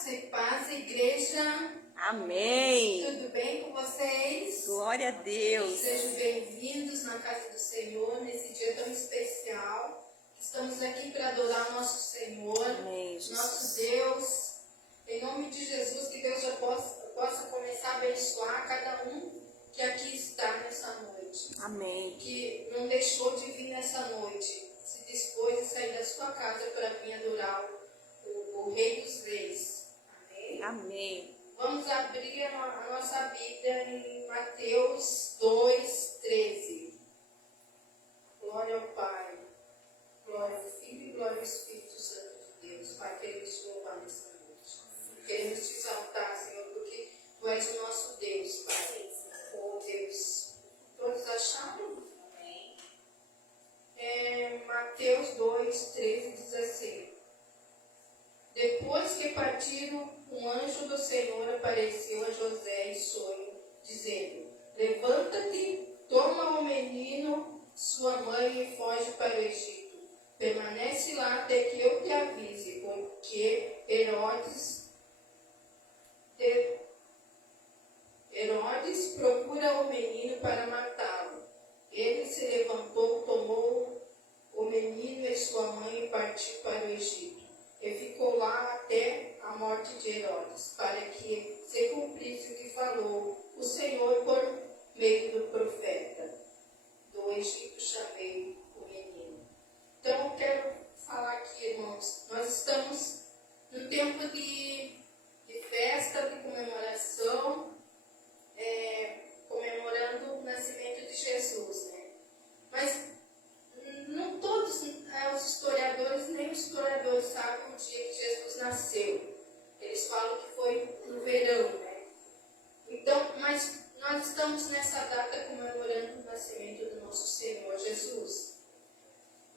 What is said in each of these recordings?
Graça e paz, igreja. Amém. Tudo bem com vocês? Glória a Deus. Sejam bem-vindos na casa do Senhor, nesse dia tão especial. Estamos aqui para adorar o nosso Senhor, Amém, Jesus. nosso Deus. Em nome de Jesus, que Deus já possa começar a abençoar cada um que aqui está nessa noite. Amém. Que não deixou de vir nessa noite, se dispôs a sair da sua casa para vir adorar o Rei dos Reis. Amém? Amém. Vamos abrir a nossa Bíblia em Mateus 2:13. Glória ao Pai, glória ao Filho e glória ao Espírito Santo de Deus. Pai, queremos te louvar nessa noite. Queremos te exaltar, Senhor, porque Tu és o nosso Deus, Pai. Oh, Deus. Todos acharam? Mateus 2:13 diz assim: Depois que partiram, um anjo do Senhor apareceu a José em sonho, dizendo: Levanta-te, toma o menino, sua mãe, e foge para o Egito. Permanece lá até que eu te avise, porque Herodes procura o menino para matá-lo. Ele se levantou, tomou o menino e sua mãe e partiu para o Egito. E ficou lá até a morte de Herodes, para que se cumprisse o que falou o Senhor por meio do profeta. Do Egito chamei o menino. Então eu quero falar aqui, irmãos, nós estamos no tempo de festa, de comemoração, comemorando o nascimento de Jesus, né? Mas não todos os historiadores, nem os historiadores sabem o dia que Jesus nasceu. Eles falam que foi no verão, né? Então, mas nós estamos nessa data comemorando o nascimento do nosso Senhor Jesus.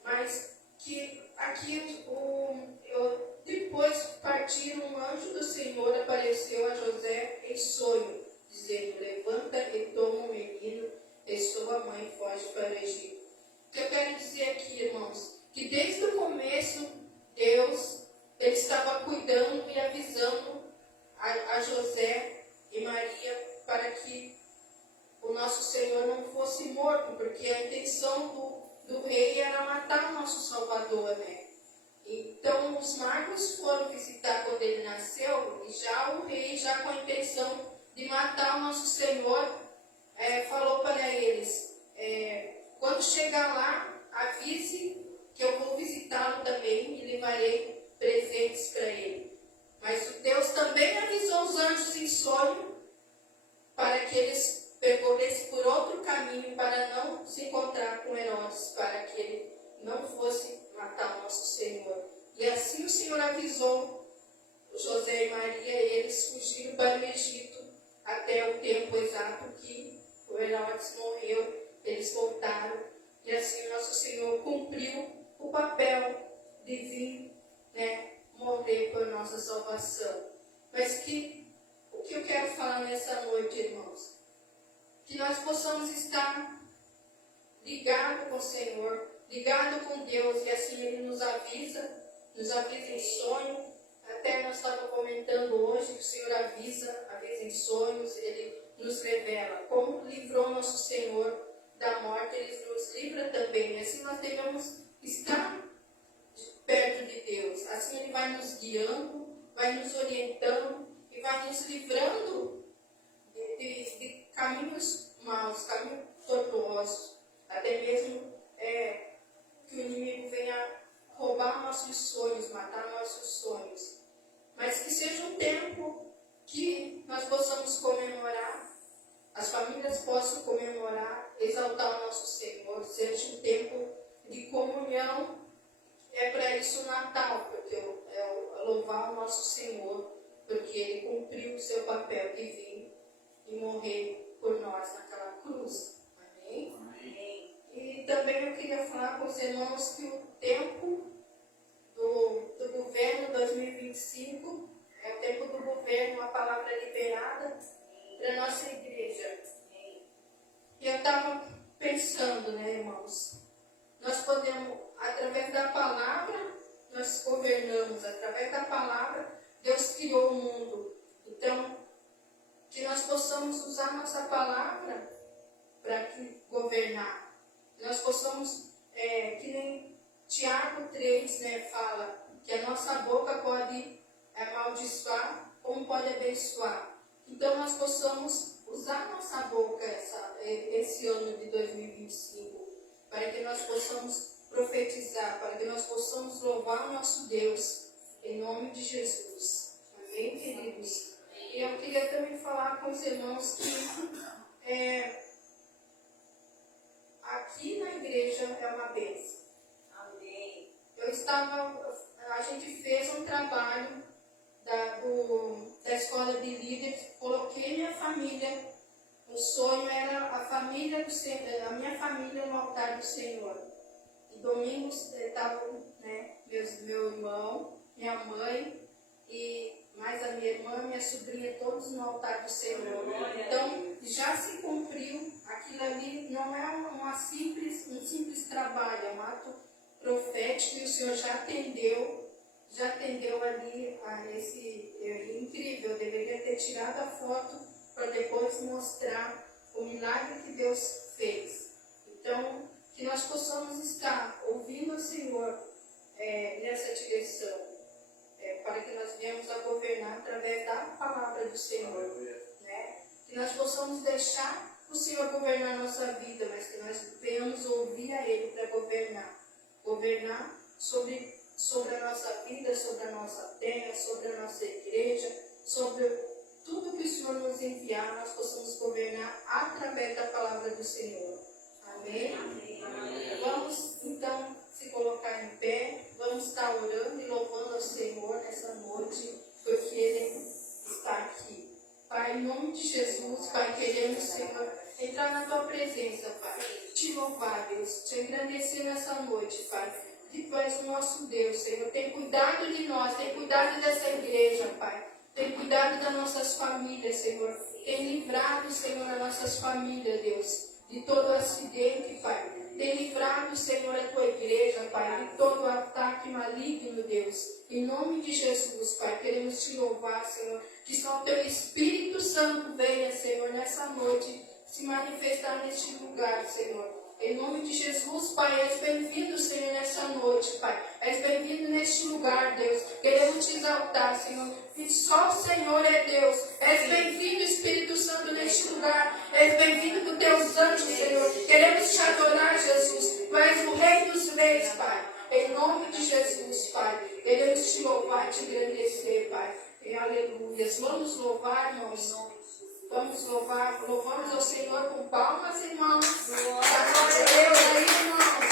Mas que aqui, depois partiram, um anjo do Senhor apareceu a José em sonho, dizendo: Levanta e toma o menino e sua mãe e foge para o Egito. O que eu quero dizer aqui, irmãos, que desde o começo, Deus, Ele estava cuidando e avisando a José e Maria para que o nosso Senhor não fosse morto, porque a intenção do rei era matar o nosso Salvador, né? Então, os magos foram visitar quando ele nasceu, e já o rei, já com a intenção de matar o nosso Senhor, falou para eles: quando chegar lá, avise que eu vou visitá-lo também e levarei presentes para ele. Mas Deus também avisou os anjos em sonho para que eles percorressem por outro caminho para não se encontrar com Herodes, para que ele não fosse matar o nosso Senhor. E assim o Senhor avisou José e Maria, e eles fugiram para o Egito até o tempo exato que o Herodes morreu. Eles voltaram, e assim o nosso Senhor cumpriu o papel de vir, né, morrer por nossa salvação. Mas o que eu quero falar nessa noite, irmãos? Que nós possamos estar ligados com o Senhor, ligados com Deus, e assim Ele nos avisa em sonho. Até nós estávamos comentando hoje que o Senhor avisa em sonhos, Ele nos revela como livrou nosso Senhor da morte, Ele nos livra também. E assim nós devemos estar perto de Deus. Assim Ele vai nos guiando, vai nos orientando e vai nos livrando de caminhos maus, caminhos tortuosos. Até mesmo que o inimigo venha roubar nossos sonhos, matar nossos sonhos. Mas que seja um tempo que nós possamos comemorar, as famílias possam comemorar, exaltar o nosso Senhor, seja um tempo de comunhão. É para isso o Natal, porque é louvar o nosso Senhor, porque Ele cumpriu o seu papel de vir e morrer por nós naquela cruz. Amém? Amém. E também eu queria falar com os irmãos que o tempo do governo 2025 é o tempo do governo, a palavra liberada para a nossa igreja. E eu estava pensando, né, irmãos? Nós podemos, através da palavra, nós governamos, através da palavra, Deus criou o mundo. Então, que nós possamos usar nossa palavra para governar. Nós possamos, que nem Tiago 3, né, fala que a nossa boca pode amaldiçoar como pode abençoar. Então nós possamos usar nossa boca esse ano de 2025 para que nós possamos profetizar, para que nós possamos louvar o nosso Deus em nome de Jesus. Amém, queridos? E eu queria também falar com os irmãos que aqui na igreja é uma bênção. Amém. A gente fez um trabalho da escola de líderes, coloquei minha família, o sonho era a minha família no altar do Senhor. E domingos estavam, né, meu irmão, minha mãe e mais a minha irmã, minha sobrinha, todos no altar do Senhor. Então, já se cumpriu, aquilo ali não é um simples trabalho, é um ato profético e o Senhor já atendeu ali a esse incrível. Eu deveria ter tirado a foto para depois mostrar o milagre que Deus fez. Então, que nós possamos estar ouvindo o Senhor nessa direção, para que nós venhamos a governar através da palavra do Senhor. Né? Que nós possamos deixar o Senhor governar a nossa vida, mas que nós venhamos ouvir a Ele para governar sobre a nossa vida, sobre a nossa terra, sobre a nossa igreja, sobre tudo que o Senhor nos enviar, nós possamos governar através da palavra do Senhor. Amém? Amém. Vamos então se colocar em pé, vamos estar orando e louvando ao Senhor nessa noite, porque Ele está aqui. Pai, em nome de Jesus, Pai, queremos, Senhor, entrar na Tua presença, Pai, te louvar, Deus, te engrandecer nessa noite, Pai. Que Tu és o nosso Deus, Senhor. Tem cuidado de nós, tem cuidado dessa igreja, Pai. Tem cuidado das nossas famílias, Senhor. Tem livrado, Senhor, as nossas famílias, Deus, de todo acidente, Pai. Tem livrado, Senhor, a Tua igreja, Pai, de todo ataque maligno, Deus. Em nome de Jesus, Pai, queremos Te louvar, Senhor. Que só o Teu Espírito Santo venha, Senhor, nessa noite, se manifestar neste lugar, Senhor. Em nome de Jesus, Pai, és bem-vindo, Senhor, nessa noite, Pai. És bem-vindo neste lugar, Deus. Queremos Te exaltar, Senhor. E só o Senhor é Deus. És bem-vindo, Espírito Santo, neste lugar. És bem-vindo com Teus anjos, Senhor. Queremos Te adorar, Jesus. Tu és o Rei dos Reis, Pai. Em nome de Jesus, Pai. Queremos Te louvar, Te engrandecer, Pai. E aleluia. Vamos louvar, irmãos. Vamos louvar, louvamos ao Senhor com palmas, irmãos. Glória a Deus aí, irmãos.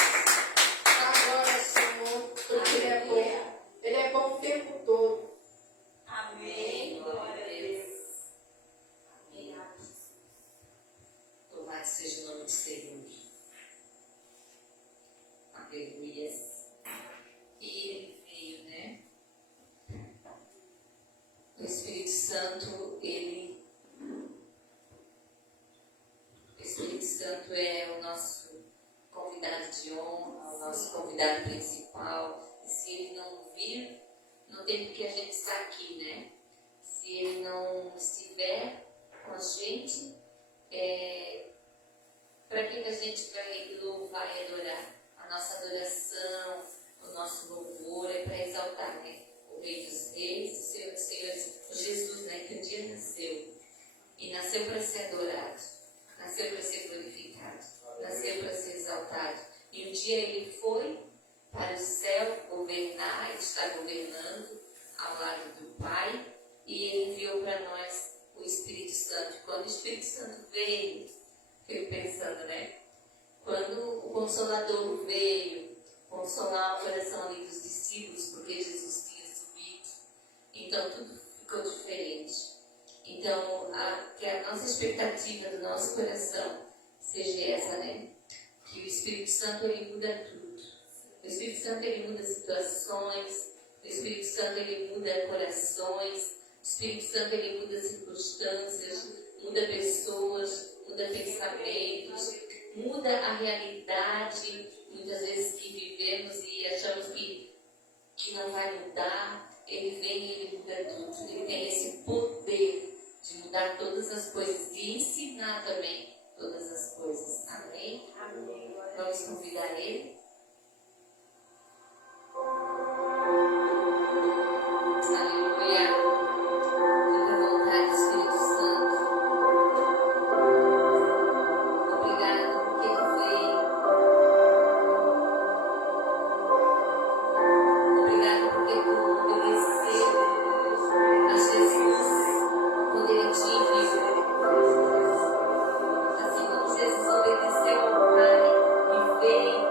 Agora, Senhor, porque Ele é bom. Ele é bom o tempo todo. Amém. Glória a Deus. Amém. Louvado seja o nome do Senhor. Aleluia. E Ele veio, né? O Espírito Santo, O Espírito Santo é o nosso convidado de honra, o nosso convidado principal. E se Ele não vir, no tempo que a gente está aqui, né? Se Ele não estiver com a gente, para que a gente vai louvar e adorar? A nossa adoração, o nosso louvor é para exaltar, né? O Rei dos Reis, o Senhor dos Senhores, o Jesus, né? Que um dia nasceu. E nasceu para ser adorado, nasceu para ser glorificado, nasceu para ser exaltado. E um dia Ele foi para o céu governar, Ele está governando ao lado do Pai, e Ele enviou para nós o Espírito Santo. Quando o Espírito Santo veio, fico pensando, né? Quando o Consolador veio consolar o coração ali dos discípulos, porque Jesus tinha subido, então tudo ficou diferente. Então, que a nossa expectativa do nosso coração seja essa, né? Que o Espírito Santo, Ele muda tudo. O Espírito Santo, Ele muda situações. O Espírito Santo, Ele muda corações. O Espírito Santo, Ele muda circunstâncias, muda pessoas, muda pensamentos, muda a realidade, muitas vezes, que vivemos e achamos que não vai mudar. Ele vem e Ele muda tudo. Ele tem esse poder de mudar todas as coisas, de ensinar também todas as coisas. Amém? Amém. Vamos convidar Ele? Aleluia. Fica à vontade, Espírito Santo. Obrigado porque Tu veio. Obrigado porque Tu obedeceu a Jesus quando Ele te enviou. Assim como Jesus obedeceu ao Pai e veio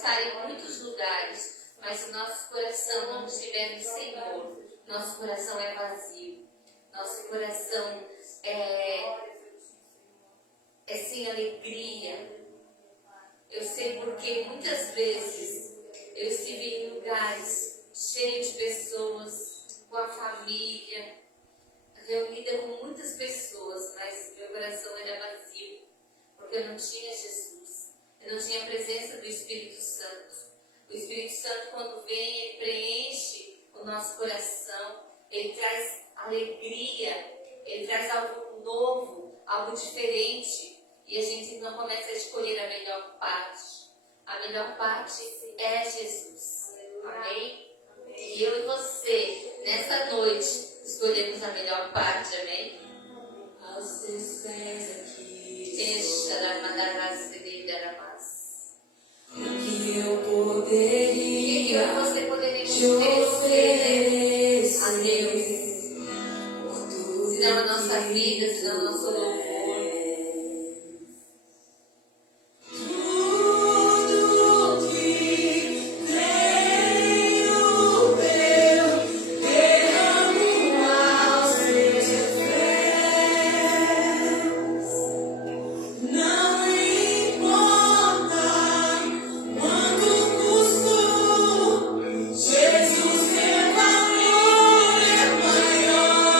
estar em muitos lugares, mas o nosso coração não estiver no Senhor, nosso coração é vazio, nosso coração é sem alegria. Eu sei porque muitas vezes eu estive em lugares cheios de pessoas, com a família, reunida com muitas pessoas, mas meu coração era vazio, porque eu não tinha Jesus, eu não tinha a presença do Espírito Santo. O Espírito Santo, quando vem, ele preenche o nosso coração, ele traz alegria, ele traz algo novo, algo diferente, e a gente não começa a escolher a melhor parte. A melhor parte é Jesus. Amém? E eu e você, nessa noite, escolhemos a melhor parte, amém? Aos teus pés aqui Deixa a mandarás que eu que poderia você poderia te oferecer a Deus, oferecer por tudo se não a nossa vida, se não o nosso que tu louvor. Tudo que tenho eu derramo aos teus pés. Não importa quanto custou, Jesus, teu amor é maior.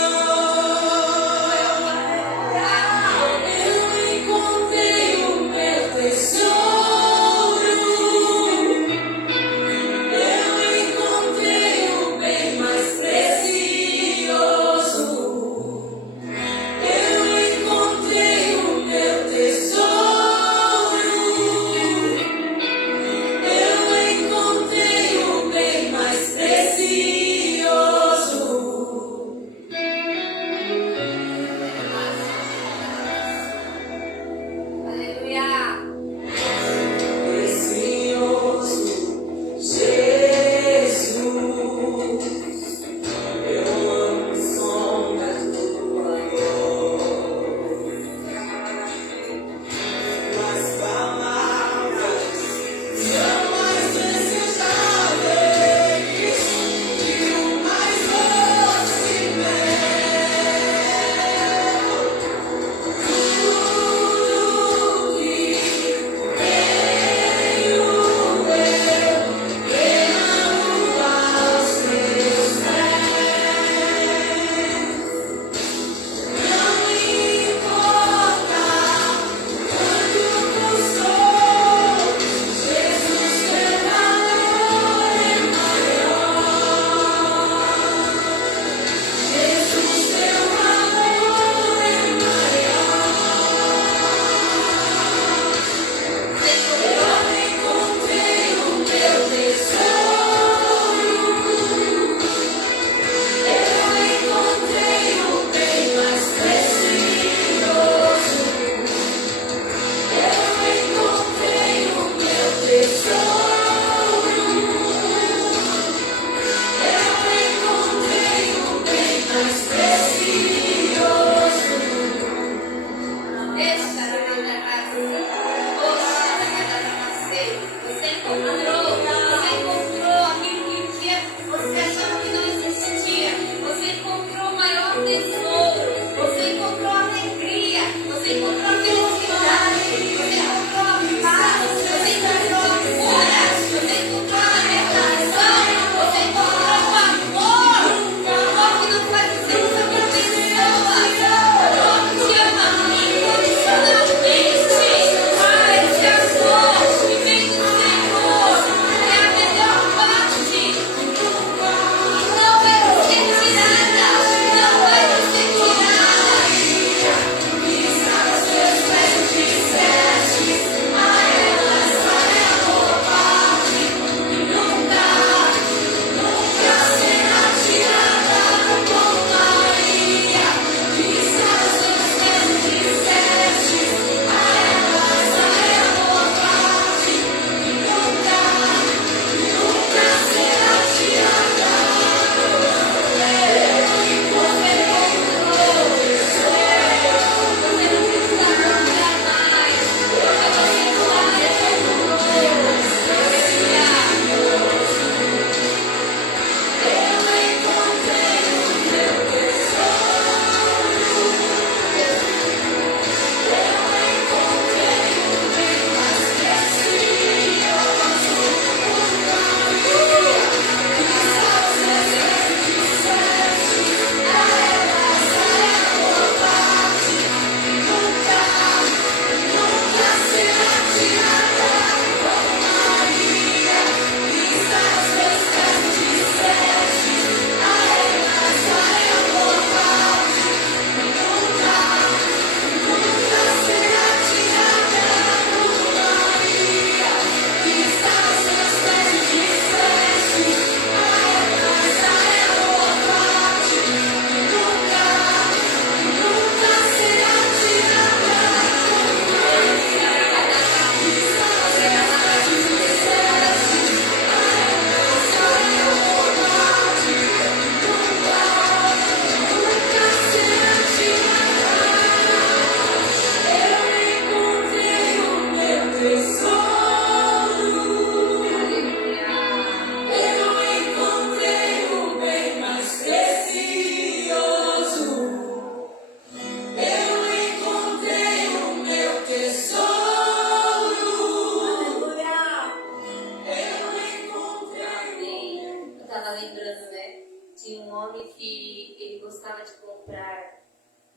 de um homem que ele gostava de comprar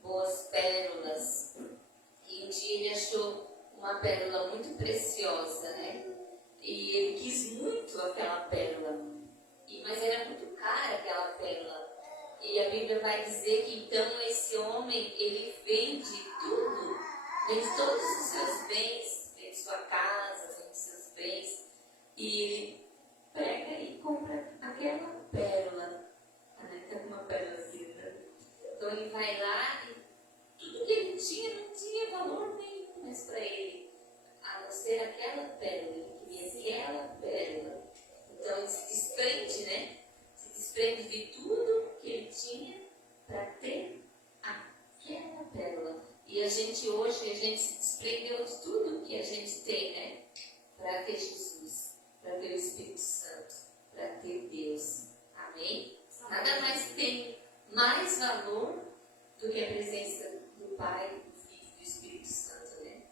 boas pérolas. E um dia ele achou uma pérola muito preciosa, né? E ele quis muito aquela pérola. Mas era muito cara aquela pérola. E a Bíblia vai dizer que então esse homem, ele vende tudo, vende todos os seus bens, vende sua casa, vende seus bens, e ele pega e compra aquela pérola. Está com uma pérola assim, né? Então ele vai lá e tudo que ele tinha não tinha valor nenhum mais para ele, a não ser aquela pérola. Ele queria aquela pérola. Então ele se desprende, né? Se desprende de tudo que ele tinha para ter aquela pérola. E a gente hoje, a gente se desprendeu de tudo que a gente tem, né? Para ter Jesus, para ter o Espírito Santo, para ter Deus. Amém? Nada mais tem mais valor do que a presença do Pai, do Filho e do Espírito Santo, né?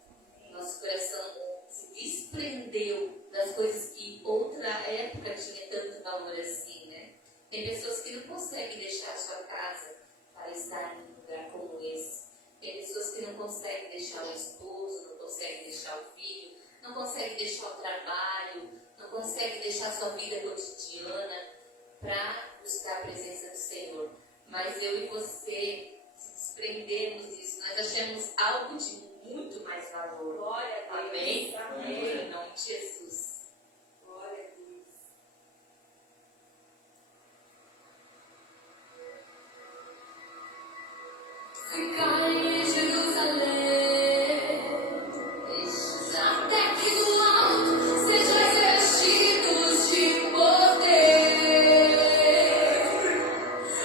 Nosso coração se desprendeu das coisas que outra época tinha tanto valor assim, né? Tem pessoas que não conseguem deixar a sua casa para estar em um lugar como esse. Tem pessoas que não conseguem deixar o esposo, não conseguem deixar o filho, não conseguem deixar o trabalho, não conseguem deixar a sua vida cotidiana para buscar a presença do Senhor. Mas eu e você se desprendemos disso, nós achamos algo de muito mais valor. Glória a Deus. Amém? Amém. Em nome de Jesus. Glória a Deus. Ficar em Jerusalém, até que do alto sejais revestidos de poder.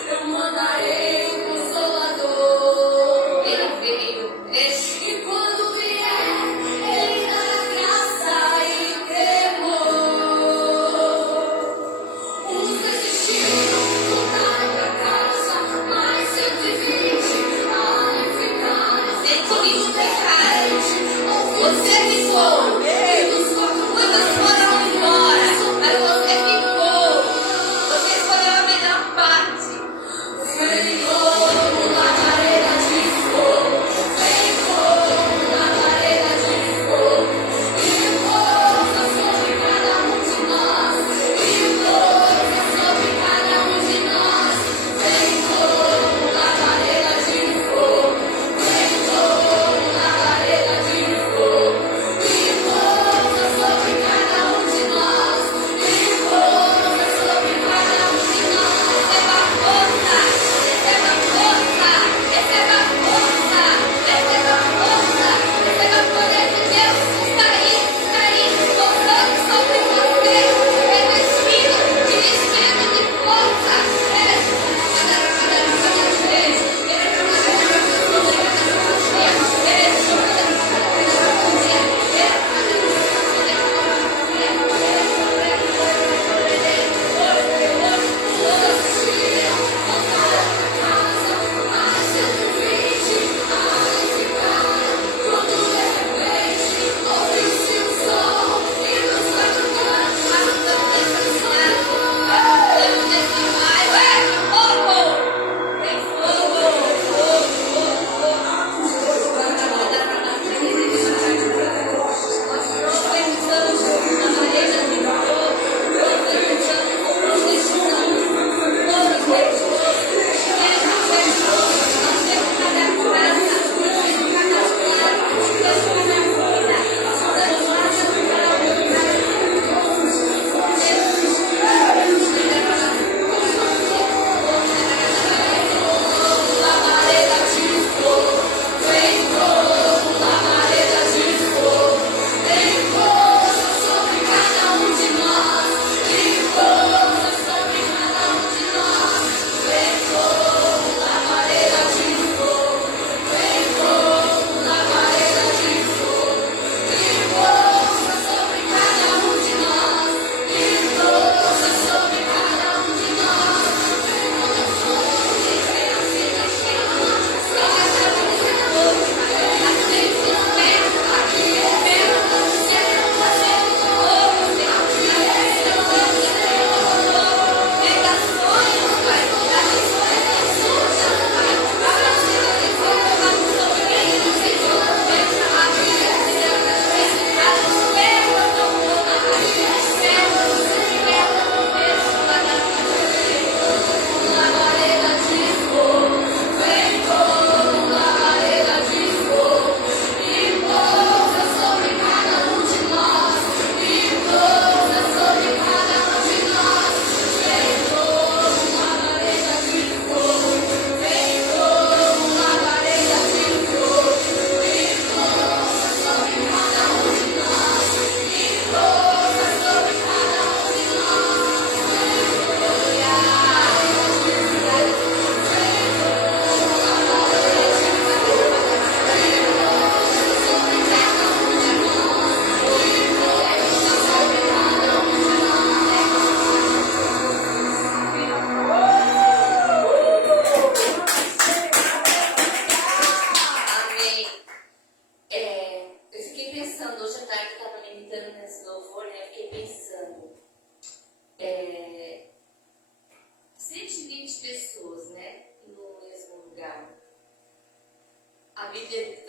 Eu mandarei o Consolador. Ele veio. E quando vier, Ele dará graça e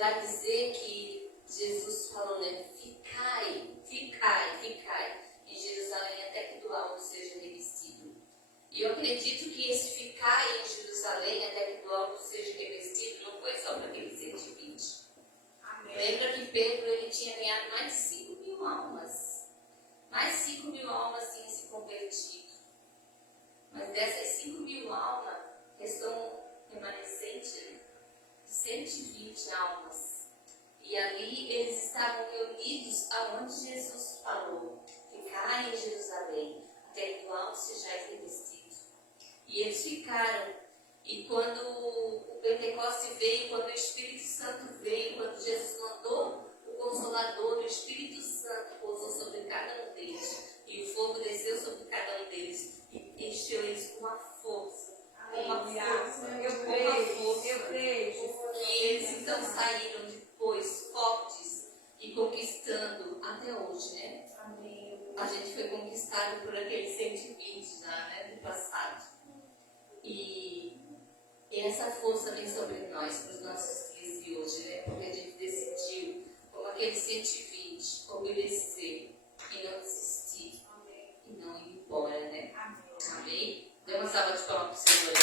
para dizer que Jesus falou, né? Ficai, ficai, ficai em Jerusalém até que do alto seja revestido. E eu acredito que esse ficar em Jerusalém até que do alto seja revestido não foi só para aqueles 120. Amém. Lembra que Pedro ele tinha ganhado mais de 5.000 almas. Mais 5.000 almas tinham se convertido. Mas dessas 5.000 almas, restou remanescente de 120 almas. E ali eles estavam reunidos aonde Jesus falou: ficar em Jerusalém até que do alto sejais revestidos. E eles ficaram. E quando o Pentecoste veio, quando o Espírito Santo veio, quando Jesus mandou o Consolador, o Espírito Santo pousou sobre cada um deles. E o fogo desceu sobre cada um deles e encheu eles com uma força. Uma força. Que eles então saíram depois fortes e conquistando até hoje, né? Amém. A gente foi conquistado por aqueles 120 já, né? Do passado. E essa força vem sobre nós, para os nossos dias de hoje, né? Porque a gente decidiu, como aqueles 120, obedecer e não desistir. Amém. E não ir embora, né? Amém. Amém? Dê uma salva de palmas para o Senhor.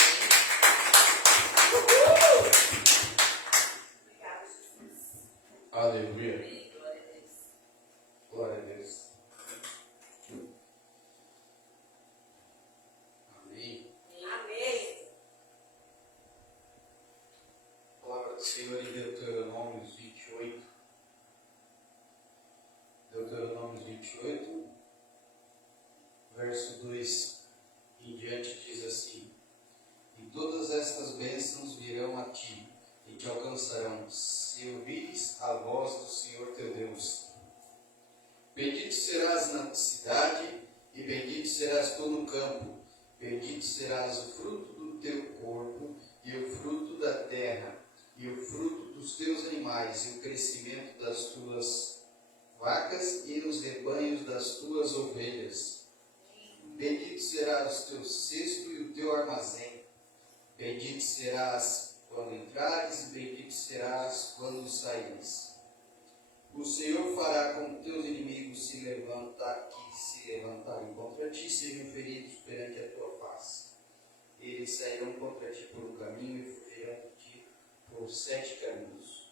Obrigada, Jesus. Aleluia. Amém. Glória a Deus. Glória a Deus. Amém. Amém. A palavra do Senhor em Deuteronômio 28. Deuteronômio 28, verso 2 em diante diz assim: e todas estas bênçãos virão a ti e te alcançarão, se ouvires a voz do Senhor teu Deus. Bendito serás na cidade e bendito serás tu no campo. Bendito serás o fruto do teu corpo e o fruto da terra e o fruto dos teus animais e o crescimento das tuas vacas e os rebanhos das tuas ovelhas. Bendito serás o teu cesto e o teu armazém. Bendito serás quando entrares e bendito serás quando saíres. O Senhor fará com que teus inimigos se levantarem contra ti, sejam feridos perante a tua face. Eles sairão contra ti por um caminho e fugirão de ti por 7 caminhos.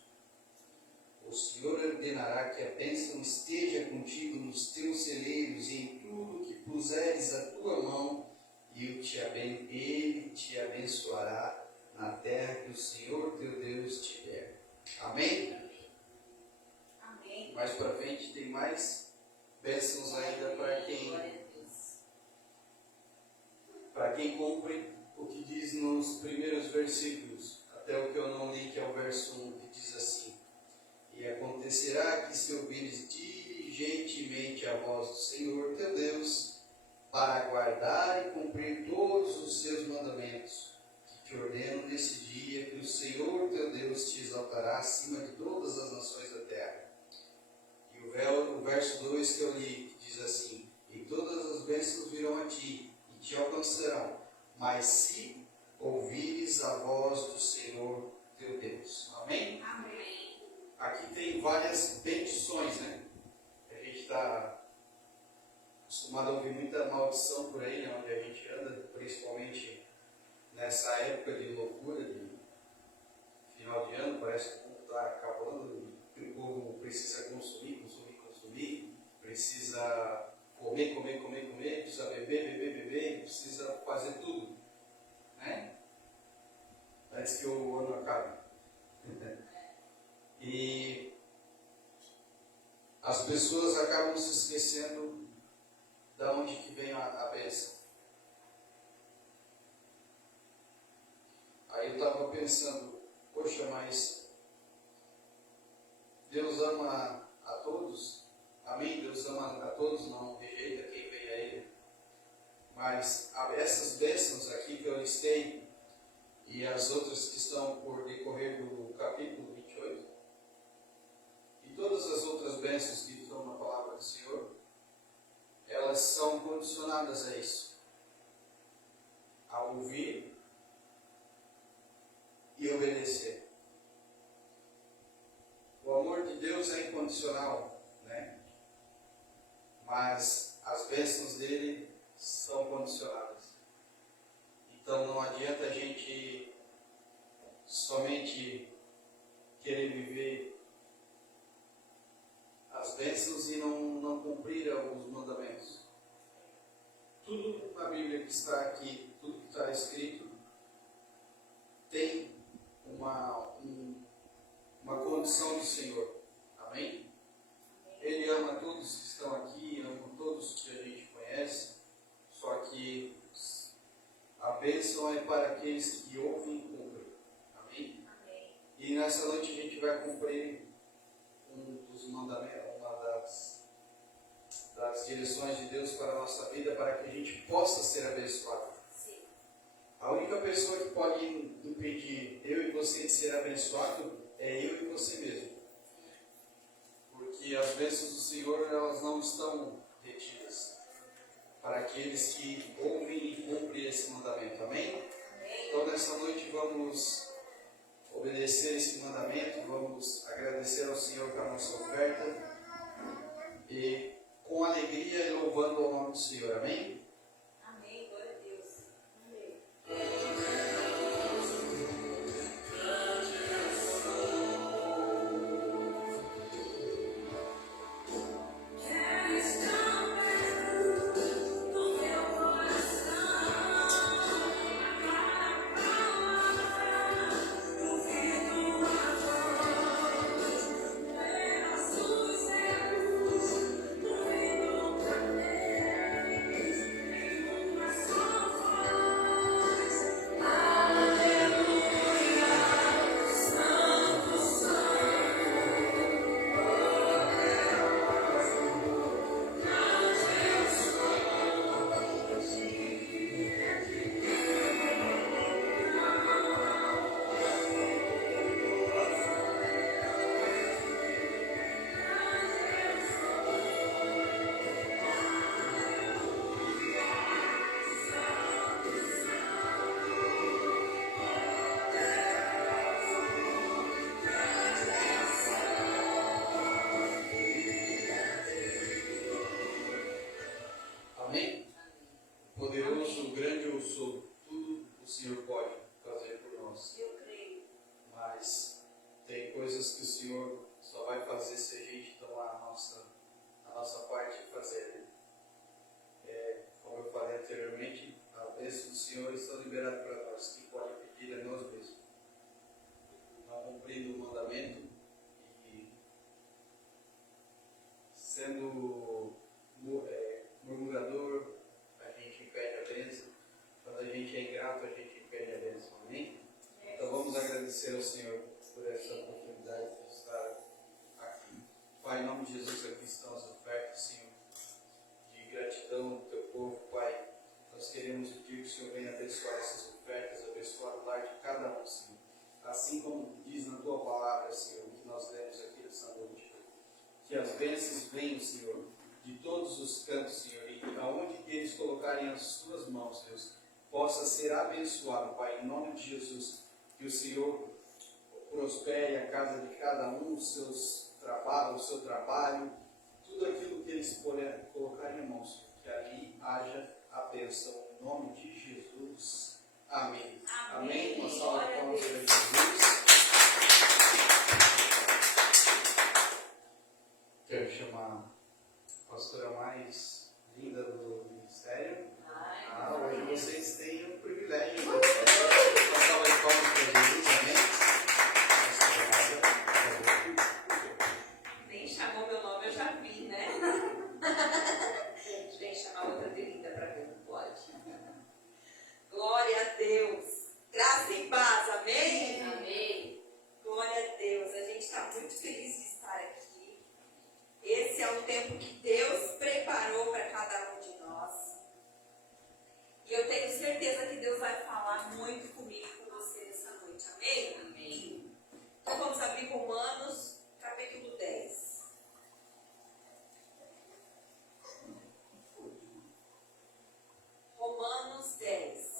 O Senhor ordenará que a bênção esteja contigo nos teus celeiros e em tudo que puseres a tua mão, e ele te abençoará na terra que o Senhor teu Deus te der. Amém? Amém. Mais para frente tem mais bênçãos ainda para quem cumpre o que diz nos primeiros versículos, até o que eu não li, que é o verso 1, que diz assim: e acontecerá que se ouvires diligentemente a voz do Senhor teu Deus, para guardar e cumprir todos os seus mandamentos, que te ordeno nesse dia, que o Senhor teu Deus te exaltará acima de todas as nações da terra. E o verso 2 que eu li, que diz assim: e todas as bênçãos virão a ti e te alcançarão, mas se ouvires a voz do Senhor teu Deus. Amém? Amém. Aqui tem várias bendições, né? A gente está acostumado a ouvir muita maldição por aí, né, onde a gente anda, principalmente nessa época de loucura, de final de ano, parece que o mundo está acabando e o povo precisa consumir, precisa comer, precisa beber, precisa fazer tudo, né? Parece que o ano acaba. E as pessoas acabam se esquecendo da onde que vem a bênção. Aí eu estava pensando, poxa, mas Deus ama a todos? Amém? Deus ama a todos, não rejeita quem vem a Ele. Mas essas bênçãos aqui que eu listei e as outras que estão por decorrer do capítulo 28, e todas as outras bênçãos que estão na palavra do Senhor, elas são condicionadas a isso, a ouvir e obedecer. o amor de Deus é incondicional, né? Mas as bênçãos dele são condicionadas. Então não adianta a gente somente querer viver as bênçãos e não cumprir os mandamentos. Tudo na Bíblia que está aqui, tudo que está escrito, tem uma condição do Senhor. Amém? Ele ama todos que estão aqui, ama todos que a gente conhece, só que a bênção é para aqueles que ouvem e cumprem. Amém? Amém. E nessa noite a gente vai cumprir um dos mandamentos, uma das direções de Deus para a nossa vida, para que a gente possa ser abençoado. Sim. A única pessoa que pode impedir eu e você de ser abençoado é eu e você mesmo. Porque as bênçãos do Senhor, elas não estão retidas para aqueles que ouvem e cumprem esse mandamento. Amém? Então nessa noite vamos obedecer esse mandamento, vamos agradecer ao Senhor pela nossa oferta e com alegria e louvando o nome do Senhor. Amém? Amém. Glória a Deus. Amém. Amém? Poderoso, grande eu sou, tudo o Senhor pode fazer por nós. Eu creio. Mas tem coisas que o Senhor só vai fazer se a gente tomar a nossa parte e fazer. Como eu falei anteriormente, a bênção do Senhor está liberada para nós. Quem pode pedir é nós mesmos. Não cumprindo o mandamento e sendo murmurador, a gente impede a bênção. Quando a gente é ingrato, a gente impede a bênção. Amém? Então vamos agradecer ao Senhor por essa oportunidade de estar aqui. Pai, em nome de Jesus, aqui estão as ofertas, Senhor, de gratidão do teu povo, Pai. Nós queremos pedir que o Senhor venha abençoar essas ofertas, abençoar o lar de cada um, Senhor. Assim como diz na tua palavra, Senhor, que nós lemos aqui nessa noite. Que as bênçãos venham, Senhor, de todos os cantos, Senhor, e aonde que eles colocarem as tuas mãos, Deus, possa ser abençoado, Pai, em nome de Jesus. Que o Senhor prospere a casa de cada um, o seu trabalho, tudo aquilo que eles colocarem em mãos, que ali haja a bênção, em nome de Jesus. Amém. Amém. Uma salva de palmas para Jesus. Quero chamar a pastora mais linda do ministério. Hoje vocês têm o privilégio de uma salva de palmas para Jesus. Amém. Nem chamou meu nome, eu já vi, né? Gente, vem chamar outra de linda para ver, não pode. Glória a Deus. Graça e paz, amém? Amém. Glória a Deus. A gente está muito feliz de estar aqui. Esse é o tempo que Deus preparou para cada um de nós. E eu tenho certeza que Deus vai falar muito comigo e com você nessa noite. Amém? Amém. Então vamos abrir Romanos, capítulo 10. Romanos 10.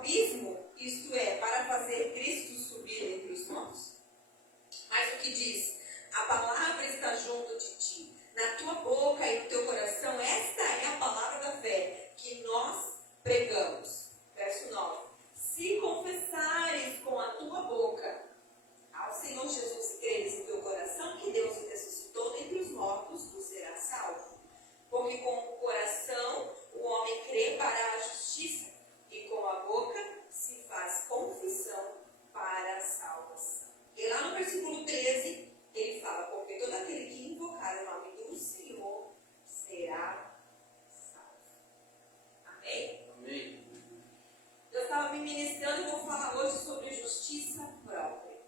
abismo, isto é, para fazer Cristo subir entre os mortos? Mas o que diz? A palavra está junto de ti, na tua boca e no teu coração. Esta é a palavra da fé que nós pregamos. Verso 9. Se confessares com a tua boca ao Senhor Jesus e creres em teu coração que Deus o ressuscitou dentre os mortos, tu serás salvo. Porque com o coração o homem crê para a justiça, e com a boca se faz confissão para a salvação. E lá no versículo 13, ele fala: porque todo aquele que invocar o nome do Senhor será salvo. Amém? Amém. Deus estava me ministrando e vou falar hoje sobre justiça própria.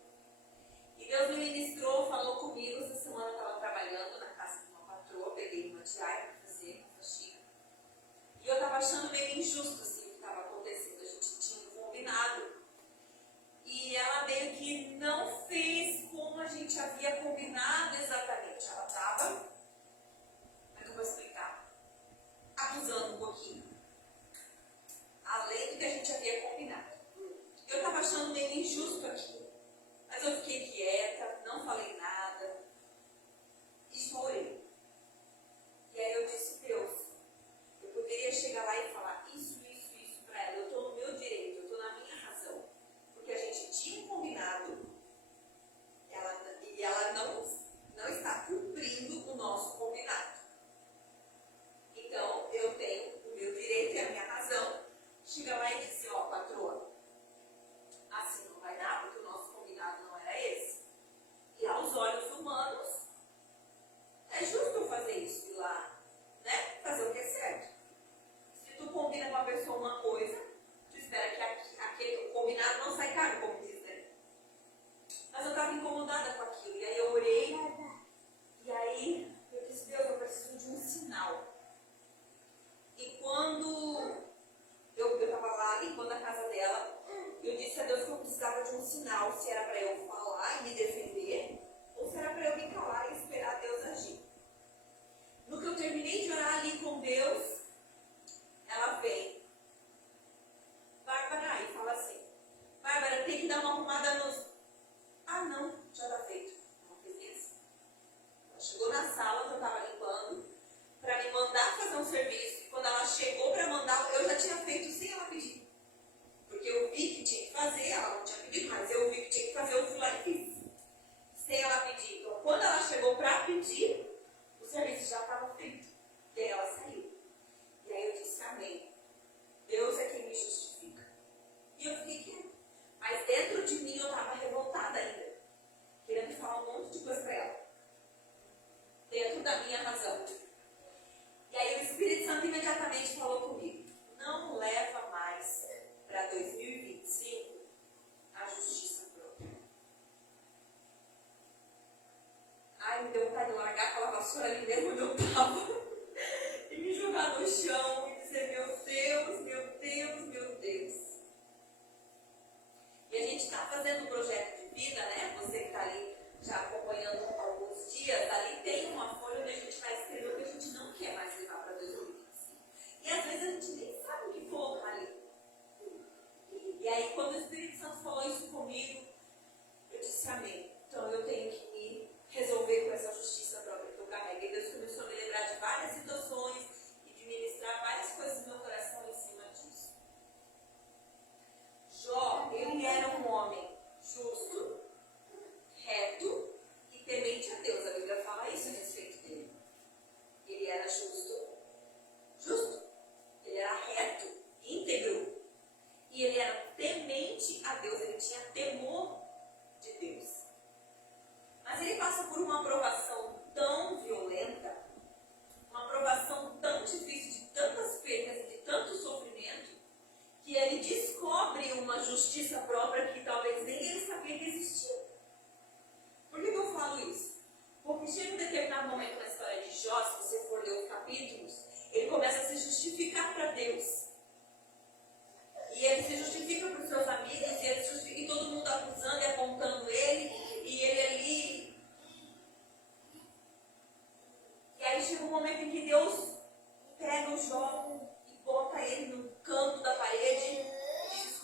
E Deus me ministrou, falou comigo. Essa semana eu estava trabalhando na casa de uma patroa, peguei uma diária para fazer uma faxina. E eu estava achando meio injusto assim, o que estava acontecendo. A gente tinha um combinado. E ela meio que não fez como a gente havia combinado exatamente. Ela estava, como é que eu vou explicar? Abusando um pouquinho. Além do que a gente havia combinado. Eu estava achando meio injusto aquilo. Mas eu fiquei quieta, não falei nada. E chorei. E aí eu disse: Deus, eu poderia chegar lá e falar isso para ela. Eu estou no meu direito, eu estou na minha razão. Porque a gente tinha combinado. E ela não está cumprindo o nosso combinado. Então, eu tenho o meu direito e a minha razão. Chega lá e diz: ó, patroa, assim não vai dar, porque o nosso combinado não era esse. E aos olhos humanos, é justo eu fazer isso, ir lá, né? Fazer o que é certo. Se tu combina com a pessoa uma coisa, tu espera que aquele combinado não sai caro, como diz, né? Mas eu estava incomodada com aquilo, e aí eu orei, e aí eu disse: Deus, eu preciso de um sinal. E quando eu estava lá limpando a casa dela, eu disse a Deus que eu precisava de um sinal, se era para eu falar e me defender, ou se era para eu me calar e esperar Deus agir. No que eu terminei de orar ali com Deus, ela vem, Bárbara, e fala assim: Bárbara, tem que dar uma arrumada nos... Ah, não, já está feito. Não fiz isso. Ela chegou na sala que eu estava limpando para me mandar fazer um serviço. E quando ela chegou para mandar, eu já tinha feito sem ela pedir. Porque eu vi que tinha que fazer, ela não tinha pedido, mas eu vi que tinha que fazer, eu fui lá e fiz. Sem ela pedir. Então, quando ela chegou para pedir, o serviço já estava feito. E aí ela saiu. E aí eu disse: amém. Deus é quem me justifica. E eu fiquei quieta. Mas dentro de mim eu estava revoltada ainda. Querendo falar um monte de coisa para ela. Dentro da minha razão. E aí o Espírito Santo imediatamente falou comigo: não leva mais para 2025 a justiça própria. Ai, me deu vontade de largar aquela vassoura ali mesmo onde eu estava e me jogar no chão e dizer: meu Deus, meu Deus, meu Deus. E a gente está fazendo um projeto de vida, né? Você que está ali já acompanhando alguns dias, ali tem uma folha onde a gente vai escrever o que a gente não quer mais levar para 2025. E às vezes a gente nem sabe o que colocar ali. E aí, quando o Espírito Santo falou isso comigo, eu disse: amém. Então eu tenho que me resolver com essa justiça própria que eu carrego. E Deus começou a me lembrar de várias situações e de ministrar várias coisas no meu coração em cima disso. Jó, ele era um homem justo, reto e temente a Deus. A Bíblia fala isso a respeito dele. Ele era justo. Ele era reto, íntegro. E ele era temente a Deus. Ele tinha temor de Deus. Mas ele passa por uma provação tão violenta, uma provação tão difícil, de tantas perdas e de tanto sofrimento, que ele descobre uma justiça própria que talvez nem ele sabia que existia. Por que eu falo isso? Porque chega um determinado momento na história de Jó, se você for ler os capítulos, ele começa a se justificar para Deus. E ele se justifica para os seus amigos, e ele se justifica, e todo mundo acusando e apontando ele, e ele ali. E aí chega um momento em que Deus pega o Jó e bota ele no canto da parede e diz: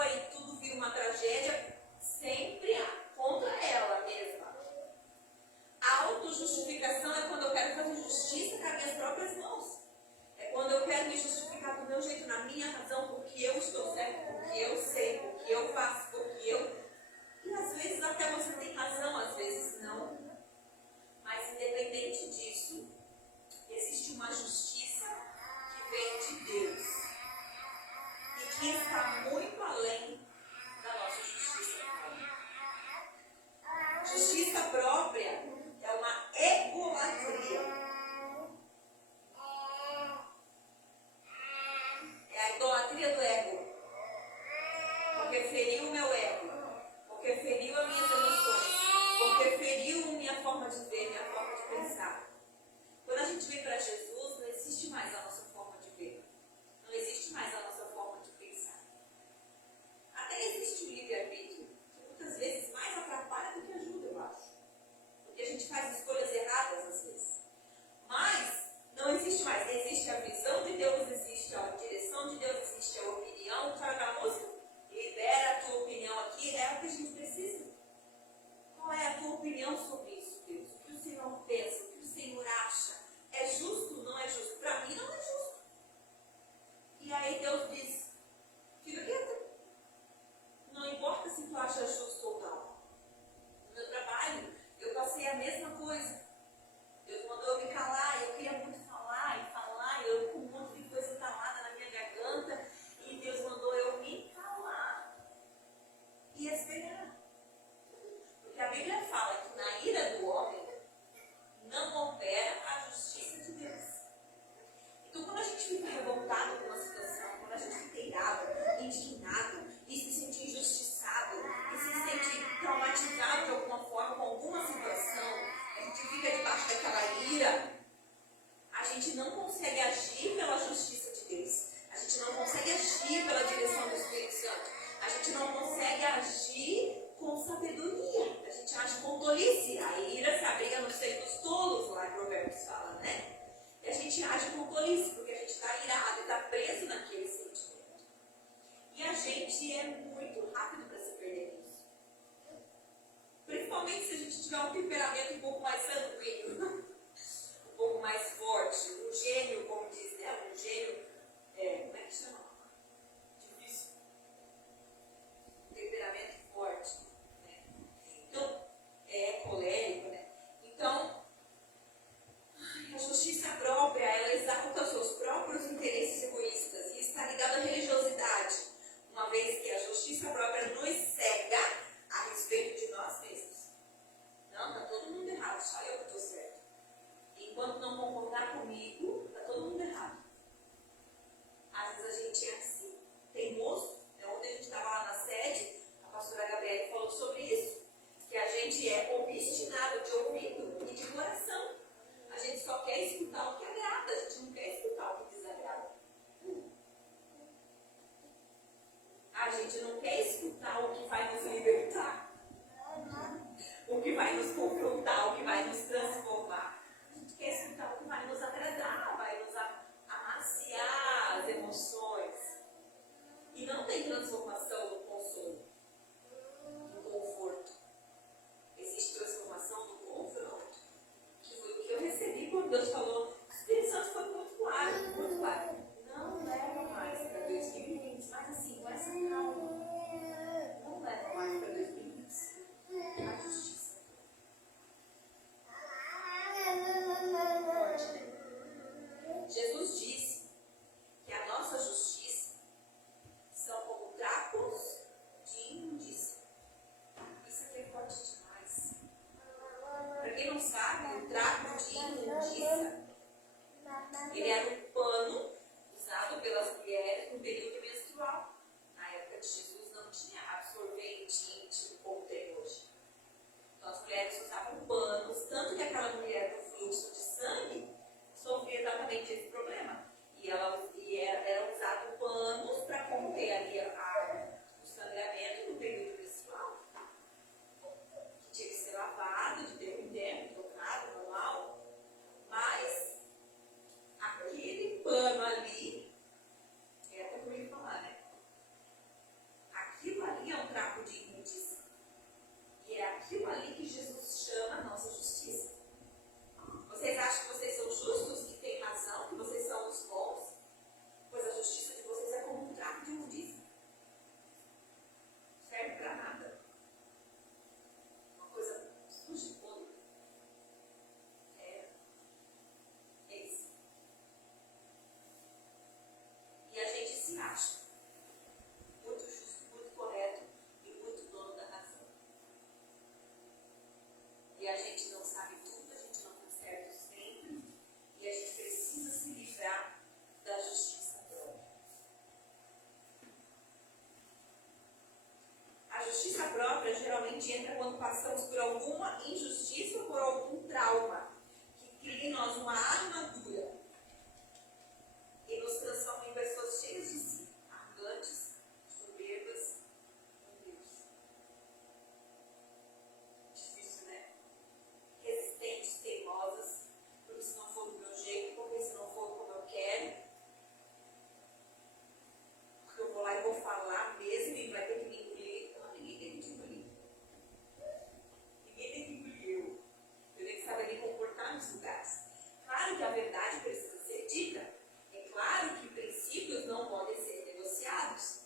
água e tudo vira uma tragédia, sempre há, contra ela mesma. A autojustificação é quando eu quero fazer justiça com as minhas próprias mãos. É quando eu quero me justificar do meu jeito, na minha razão, porque eu estou certo, porque eu sei, porque eu faço, porque eu... E às vezes até você tem razão, às vezes não. Mas independente disso, existe uma justiça que vem de Deus. E que está muito além da nossa justiça própria. Justiça própria é uma egolatria. É a idolatria do ego. Porque feriu o meu ego. Porque feriu as minhas emoções. Porque feriu minha forma de ver, minha forma de pensar. Quando a gente vem para Jesus, não existe mais a nossa forma de ver. Não existe mais a nossa forma de pensar. Até existe o livre-arbítrio, que muitas vezes mais atrapalha do que ajuda, eu acho. Porque a gente faz escolhas erradas às vezes. Mas não existe mais. Existe a visão de Deus, existe a direção de Deus, existe a opinião. Sabe aquela música? Libera a tua opinião aqui, é o que a gente precisa. Qual é a tua opinião sobre isso, Deus? O que o Senhor pensa? O que o Senhor acha? É justo ou não é justo? Para mim não é justo. E aí Deus diz, fica quieta. Não importa se tu acha justo ou não. No meu trabalho, eu passei a mesma coisa. Deus mandou eu me calar, eu queria muito falar, eu com um monte de coisa entalada na minha garganta, e Deus mandou eu me calar e esperar. Porque a Bíblia fala que na ira do homem não opera a justiça de Deus. Então, quando a gente fica revoltado com uma situação, quando a gente fica irado, indignado, e se sente injustiçado, e se sente traumatizado de alguma forma com alguma situação, a gente fica debaixo daquela ira, a gente não consegue agir pela justiça de Deus. A gente não consegue agir pela direção do Espírito Santo. A gente não consegue agir com sabedoria. A gente age com tolice. A ira se abriga no seio dos tolos, lá em Provérbios fala, né? E a gente age com tolice, porque a gente está irado e está preso naquele sentimento. E a gente é muito rápido para se perder nisso. Principalmente se a gente tiver um temperamento um pouco mais sanguíneo, um pouco mais forte, um gênio, como diz, né? Um gênio, como é que chama? Difícil. Temperamento forte. Né? Então, colérico, né? Então, a justiça própria, ela exalta os seus próprios interesses egoístas e está ligada à religiosidade, uma vez que a justiça própria nos cega a respeito de nós mesmos. Não, está todo mundo errado, só eu que estou certo. Enquanto não concordar comigo, está todo mundo errado. Às vezes a gente é assim, teimoso. Ontem a gente estava lá na sede, a pastora Gabriela falou sobre isso, que a gente é obstinado de ouvido e de coração. A gente só quer escutar o que agrada, a gente não quer escutar o que desagrada. A gente não quer escutar o que vai nos libertar, o que vai nos confrontar, o que vai nos transformar. A gente quer escutar o que vai nos agradar, vai nos amaciar as emoções. E não tem transformação no consolo, no conforto. Existe transformação no confronto. Que foi o que eu recebi quando Deus falou: justiça própria geralmente entra quando passamos por alguma injustiça ou por algum trauma que cria em nós uma armadura e nos transforma em pessoas cheias de si, arrogantes, soberbas, com Deus. Difícil, né? Resistentes, teimosas, porque se não for do meu jeito, porque se não for como eu quero, porque eu vou lá e vou falar mesmo e vai ter que me engolir. Não, ninguém tem que te engolir. Ninguém tem que engolir eu. Eu tenho que saber me comportar nos lugares. Claro que a verdade precisa ser dita. É claro que princípios não podem ser negociados.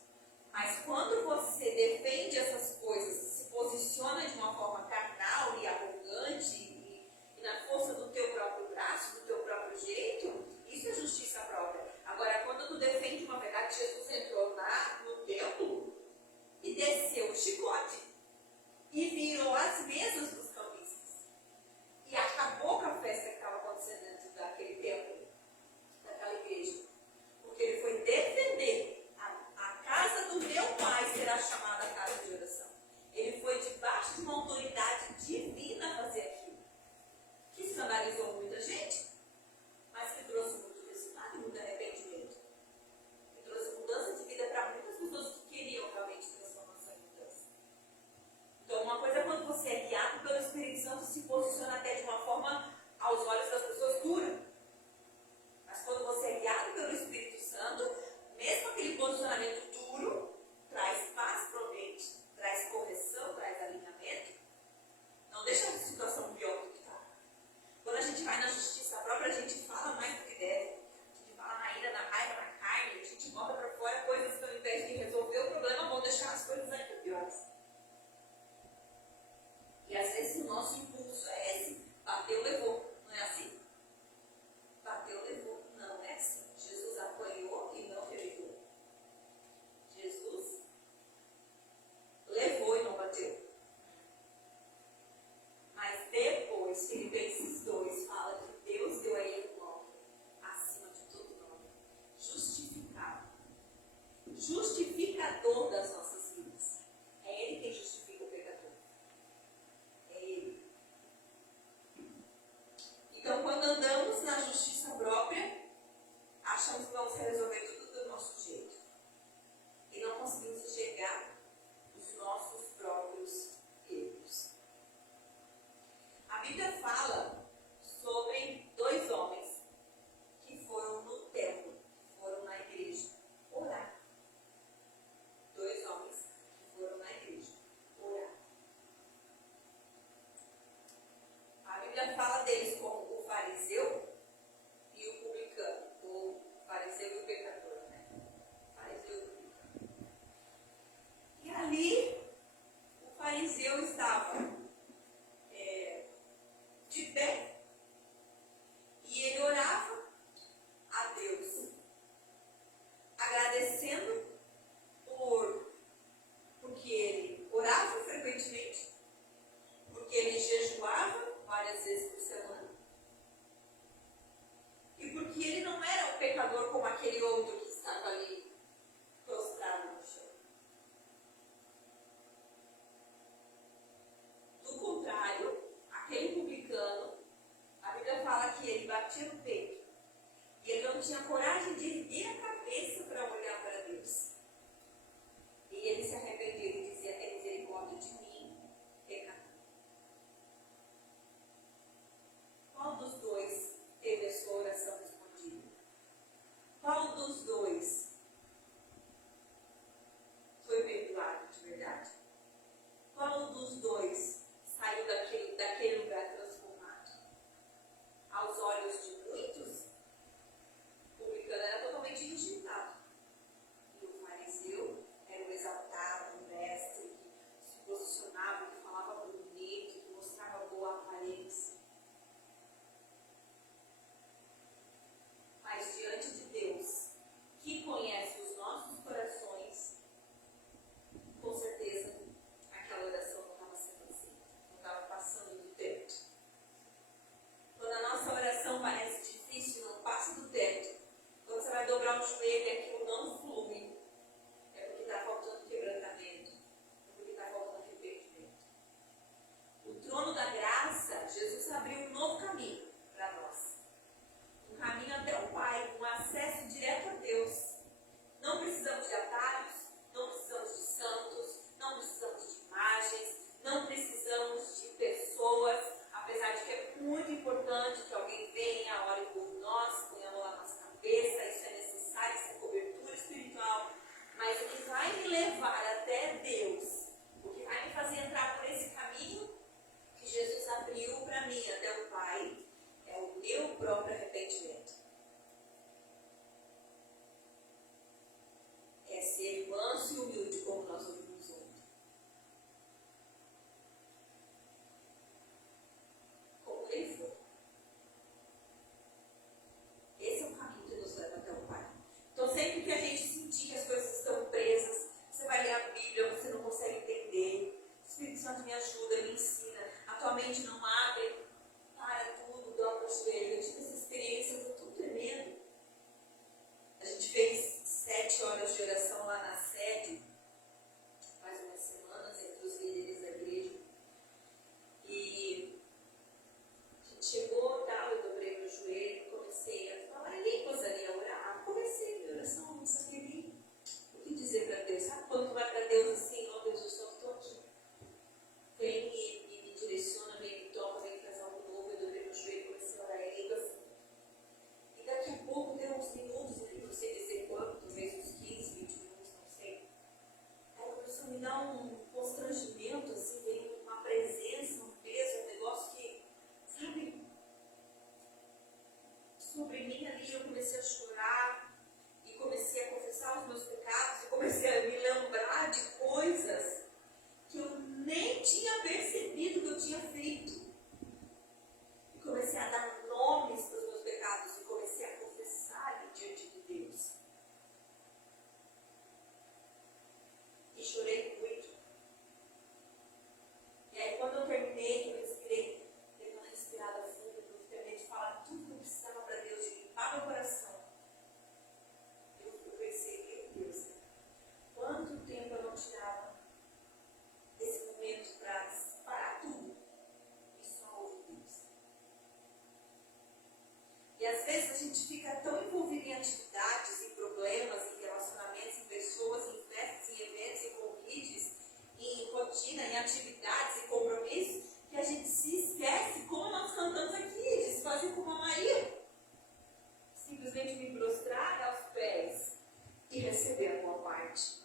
Mas quando você defende essas coisas, se posiciona de uma forma carnal e arrogante e na força do teu próprio braço, do teu próprio jeito, isso é justiça própria. Agora, quando tu defende uma verdade, Jesus entrou no templo e desceu o chicote e virou as mesas dos cambistas. E acabou com a festa que estava acontecendo dentro daquele templo, daquela igreja. Porque ele foi defender a casa do meu pai será chamada casa de oração. Ele foi debaixo de uma autoridade divina fazer aquilo. Que escandalizou muita gente, mas que trouxe muito resultado e muito arrependimento. Que trouxe mudança de vida para muitas pessoas que queriam realmente transformação e mudança. Então, uma coisa é quando você é guiado pelo Espírito Santo, se posiciona até de uma forma, aos olhos das pessoas, dura. Mas quando você é guiado pelo Espírito Santo, mesmo aquele posicionamento duro, traz paz para o ambiente, traz correção, traz alinhamento. Não deixa a situação pior do que está. Quando a gente vai na justiça própria, a gente fala mais do que deve. A gente fala na ira, na raiva, na carne, a gente bota para fora coisas que ao invés de resolver o problema, vão deixar as coisas ainda piores. E às vezes o nosso impulso é esse. Bateu, levou. Não é assim? Bateu, levou. Não é assim. Jesus apanhou e não revidou. Jesus levou e não bateu. Mas depois, Filipenses 2 fala que Deus deu a ele um nome acima de todo nome. Justificado. Justificador das nossas vidas. É Ele quem justifica o pecador. É Ele. Então, quando andamos na justiça própria, achamos que vamos resolver tudo do nosso jeito. E não conseguimos enxergar os nossos próprios erros. A Bíblia fala sobre dois homens que foram no templo, foram na igreja orar. Dois homens que foram na igreja orar. A Bíblia fala deles como o fariseu e o publicano, ou o fariseu e o pecador, né? O fariseu e o publicano. E ali, o fariseu estava de pé e ele orava a Deus, agradecendo porque ele orava frequentemente, porque ele jejuava várias vezes por semana e porque ele não era um pecador como aquele outro que estava ali prostrado no chão. Do contrário, aquele publicano, a Bíblia fala que ele batia no peito e ele não tinha coragem de erguer a cabeça para olhar para Deus. E ele se arrependeu e dizia: "Tem misericórdia de mim, pecador." Qual dos dois teve a sua oração respondida? Qual dos dois foi perdoado de verdade? Qual dos dois saiu daquele lugar transformado? Aos olhos de muitos, o publicano era totalmente injusto. constrangimento, assim, veio uma presença, um peso, um negócio que, sabe, sobre mim ali. Eu comecei a chorar e comecei a confessar os meus pecados e comecei a me lembrar de coisas que eu nem tinha percebido que eu tinha feito. E comecei a dar nomes para os meus pecados e comecei a confessar ali diante de Deus. E chorei muito. E aí quando eu terminei, que eu respirei, dei uma respirada funda, que eu terminei de falar tudo que eu precisava para Deus, de limpar meu coração. Eu pensei, meu Deus, quanto tempo eu não tirava desse momento para parar tudo e só ouvir Deus. E às vezes a gente fica tão envolvido em atividades, em problemas, em relacionamentos, em pessoas, em festas, em eventos, em convites, em rotina, em atividades, em compromissos, que a gente se esquece, como nós cantamos aqui, de se fazer como a Maria. Simplesmente me prostrar aos pés e receber a boa parte.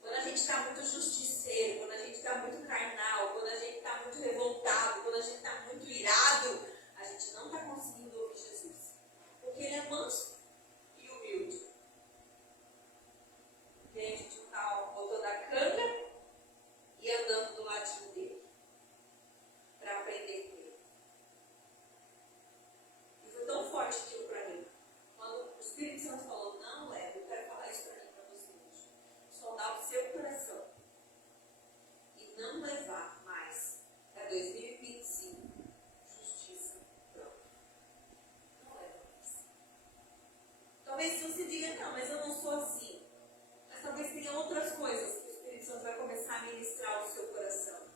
Quando a gente está muito justiceiro, quando a gente está muito carnal, quando a gente está muito revoltado, quando a gente está muito irado, a gente não está conseguindo ouvir Jesus. Porque Ele é manso e humilde. E aí a gente está botando a canga e andando do ladinho dele. Para aprender com Ele. E foi tão forte aquilo para mim. Quando o Espírito Santo falou, não, eu quero falar isso para mim, para você hoje. Sondar o seu coração. E não levar mais para 2025 justiça própria. Não leva mais. Talvez você diga, não, mas eu não sou assim. Mas talvez tenha outras coisas que o Espírito Santo vai começar a ministrar ao seu coração.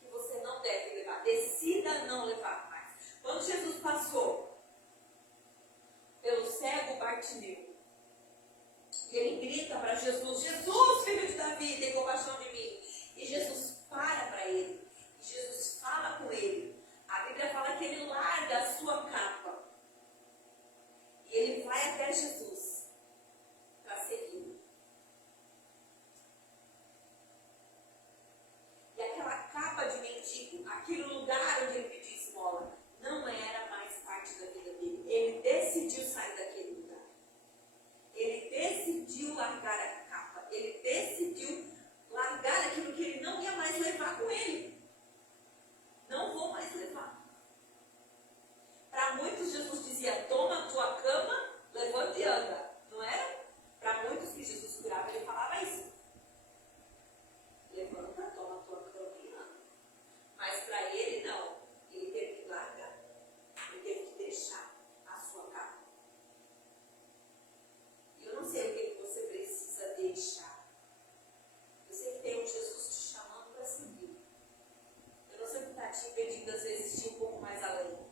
Que você não deve levar. Decida não levar mais. Quando Jesus passou pelo cego Bartimeu, e ele grita para Jesus, Jesus, filho de Davi, tem compaixão de mim. E Jesus para ele. E Jesus fala com ele. A Bíblia fala que ele larga a sua capa. E ele vai até Jesus para segui-lo. E aquela capa de mendigo, aquele lugar onde ele pediu esmola, não era mais parte da vida dele. Ele decidiu sair daquele lugar. Ele decidiu largar a capa. Ele decidiu largar aquilo que ele não ia mais levar com ele. Não vou mais levar. Para muitos, Jesus dizia, toma a tua cama, levanta e anda. Não era? Para muitos que Jesus curava, ele falava isso. Levanta, toma a tua cama e anda. Mas para ele, não. Ele teve que largar. Ele teve que deixar a sua capa. E eu não sei o que você precisa deixar. Eu sei que tem um Jesus te chamando para seguir. Eu não sei o que está te impedindo, às vezes, de ir um pouco mais além.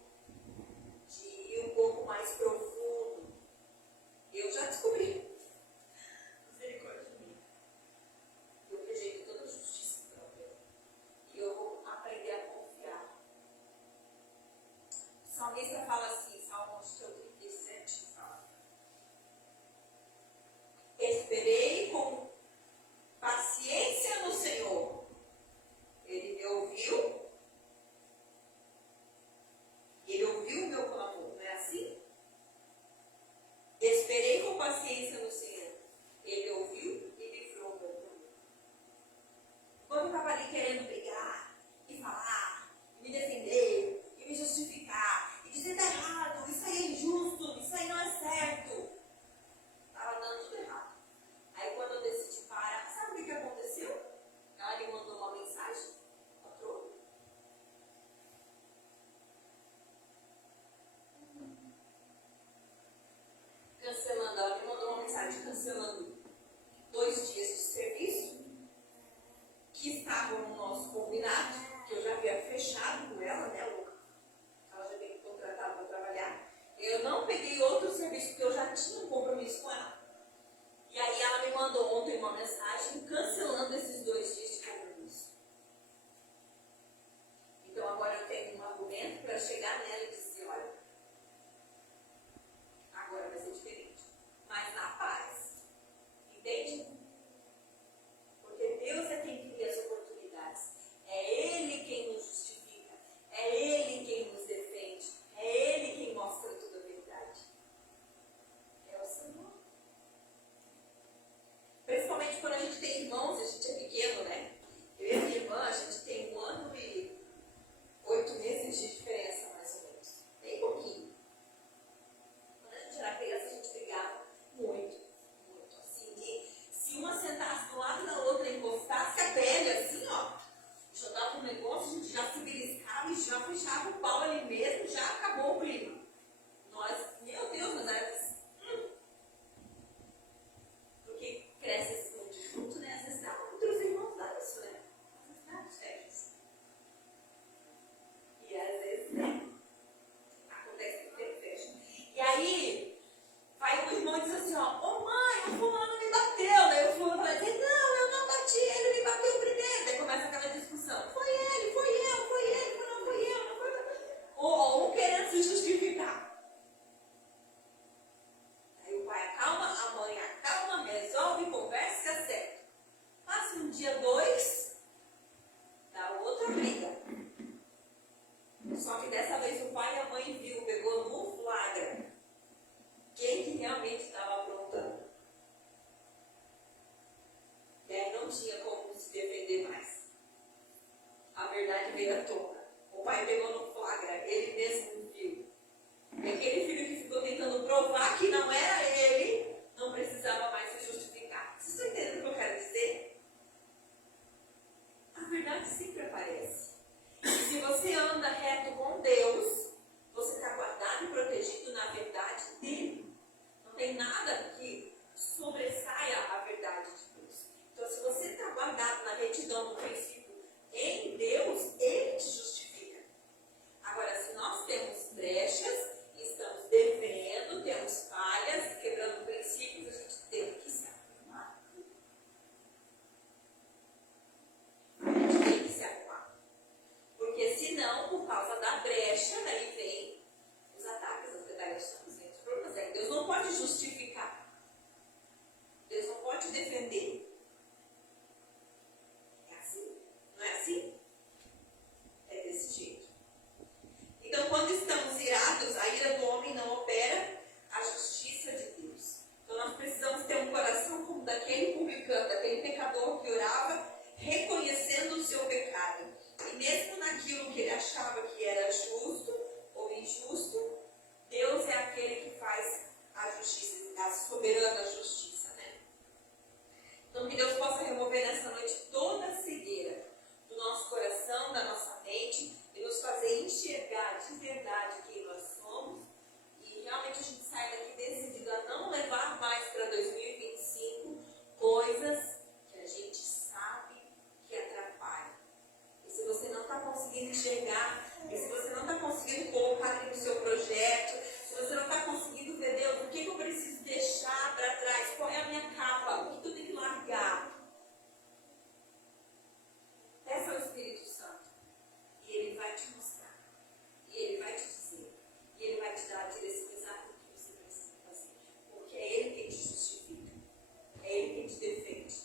De ir um pouco mais profundo. Eu já descobri. Misericórdia de mim. Eu rejeito toda a justiça própria. E eu vou aprender a confiar. O salmista fala assim, Salmo 37 fala. Esperei com paciência no Senhor. Ele me ouviu. Ele ouviu o meu clamor, não é assim? Esperei com paciência no Senhor. Ele ouviu e livrou o meu clamor. Quando eu estava ali querendo brigar e falar, e me defender, e me justificar, e dizer está errado, isso aí é injusto, isso aí não é certo. Estava dando tudo errado. Aí quando eu decidi parar, sabe o que aconteceu? Ela me mandou uma mensagem, patroa. Cancelando, ela me mandou uma mensagem cancelando 2 dias de serviço que estavam no nosso combinado, que eu já havia fechado com ela, né, Luca? Ela já veio contratada para trabalhar. Eu não peguei outro serviço porque eu já tinha um compromisso com ela. E aí ela me mandou ontem uma mensagem cancelando esses 2 dias de compromisso. Então agora eu tenho um argumento para chegar nela e dizer, olha, agora vai ser diferente. Mas na paz. dia 2 da outra briga. Só que dessa vez o pai e a mãe viu, pegou no flagra quem que realmente estava aprontando. E aí não tinha como se defender mais. A verdade veio à tona. O pai pegou no flagra, ele mesmo viu. E aquele filho que ficou tentando provar que não era ele, não precisava mais se justificar. Vocês estão entendendo o que eu quero dizer? A verdade sempre aparece. E se você anda reto com Deus, você está guardado e protegido na verdade dele. Não tem nada que sobressaia a verdade de Deus. Então, se você está guardado na retidão do princípio em Deus, ele te justifica. Agora, se nós temos brechas, estamos devendo, temos falhas, quebrando princípios, a gente tem que se arrumar. A gente tem que se arrumar. Porque senão, por causa da brecha, daí vem os ataques, as retaliações, vem os problemas. Aí Deus não pode justificar. Deus não pode defender. É assim? Não é assim? É desse jeito. Então, quando estamos irados, a ira do homem não opera a justiça de Deus. Então, nós precisamos ter um coração como daquele publicano, daquele pecador que orava, reconhecendo o seu pecado. E mesmo naquilo que ele achava que era justo ou injusto, Deus é aquele que faz a justiça, a soberana justiça, né? Então, que Deus possa remover nessa noite toda a cegueira do nosso coração, da nossa mente, e nos fazer enxergar de verdade quem nós somos, e realmente a gente sai daqui decidido a não levar mais para 2025 coisas que a gente sabe que atrapalham. E se você não está conseguindo enxergar, e se você não está conseguindo colocar aqui no seu projeto, se você não está conseguindo ver, Deus, o que eu preciso deixar para trás, qual é a minha capa, o que eu tenho que largar, peça ao Espírito Santo. E ele vai te mostrar. E ele vai te dizer. E ele vai te dar a direção exata do que você precisa fazer. Porque é ele quem te justifica. É ele quem te defende.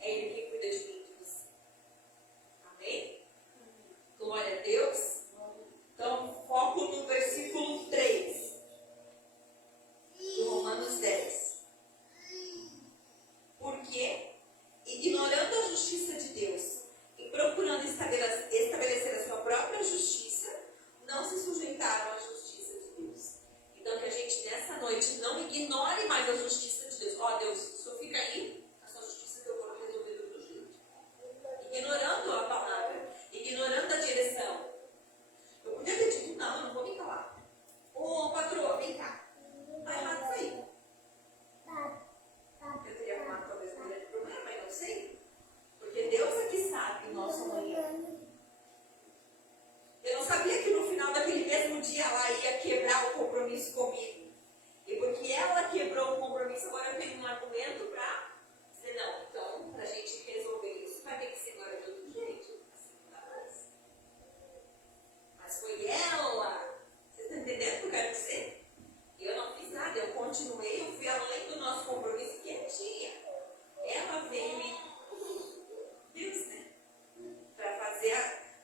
É ele quem cuida de mim e de você. Amém? Glória a Deus. Então, foco no versículo 3. Do Romanos 10. Porque, ignorando a justiça de Deus e procurando estabelecer a sua própria justiça, não se sujeitaram à justiça de Deus. Então, que a gente nessa noite não ignore mais a justiça de Deus. Ó, Deus, o Senhor fica aí, a sua justiça que eu vou resolver do outro jeito. Ignorando a palavra, ignorando a direção. Eu podia ter dito, não, eu não vou me calar. Ô, patroa, vem cá. Vai lá, isso aí. Eu teria arrumado talvez um grande problema, mas não sei. Porque Deus é que sabe o nosso amanhã. Eu não sabia que no final daquele mesmo dia ela ia quebrar o compromisso comigo. E porque ela quebrou o compromisso, agora eu tenho um argumento para dizer, não, então, para a gente resolver isso, vai ter que ser agora de outro jeito. Assim não dá mais. Mas foi ela. Vocês estão entendendo o que eu quero dizer? Eu não fiz nada, eu continuei, eu fui além do nosso compromisso quietinha. Ela veio e Deus, né? Para fazer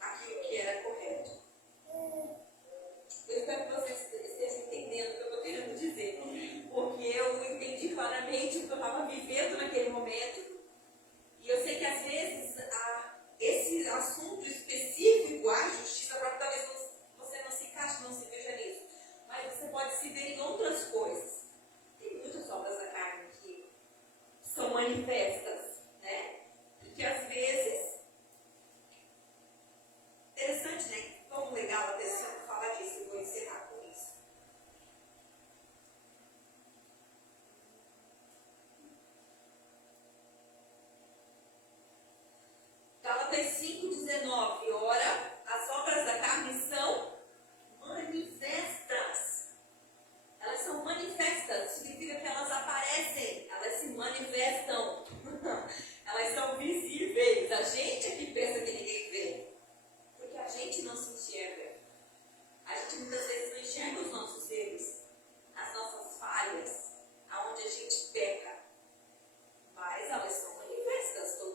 aquilo que era correto. Eu espero que vocês estejam entendendo o que eu estou querendo dizer. Porque eu entendi claramente o que eu estava vivendo naquele momento. E eu sei que às vezes esse assunto específico, a justiça própria, talvez você não se encaixe, não se veja nisso. Mas você pode se ver em outras coisas. Tem muitas obras da carne que são manifestas, né? E que às vezes, interessante, né? Como legal a pessoa falar disso, eu vou encerrar com isso. Gálatas 5:19. Ora, as obras da carne são manifestas. Elas são manifestas, significa que elas aparecem, elas se manifestam. Elas são visíveis. A gente é que pensa que ninguém vê. Porque a gente não se enxerga. A gente muitas vezes não enxerga os nossos erros, as nossas falhas, aonde a gente peca. Mas elas são manifestas. Todo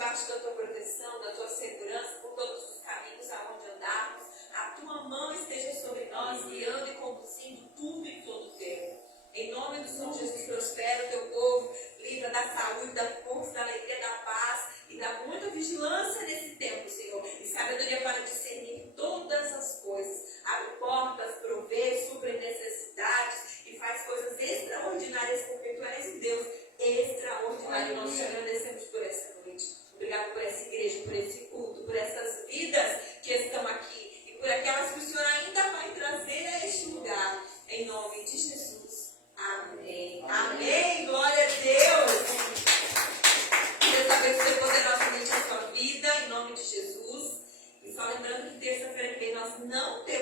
debaixo da tua proteção, da tua segurança, por todos os caminhos aonde andarmos. A tua mão esteja sobre nós, guiando e conduzindo tudo e todo o tempo. Em nome do Senhor Jesus, prospera o teu povo, livra da saúde, da força, da alegria, da paz e dá muita vigilância nesse tempo, Senhor. E sabedoria para discernir todas as coisas. Abre portas, provê, supre necessidades e faz coisas extraordinárias, porque tu és um Deus extraordinário. Nós te agradecemos por essa noite. Obrigado por essa igreja, por esse culto, por essas vidas que estão aqui e por aquelas que o Senhor ainda vai trazer a este lugar. Em nome de Jesus. Amém. Amém. Glória a Deus. Deus abençoe poderosamente a sua vida, em nome de Jesus. E só lembrando que terça-feira que vem nós não temos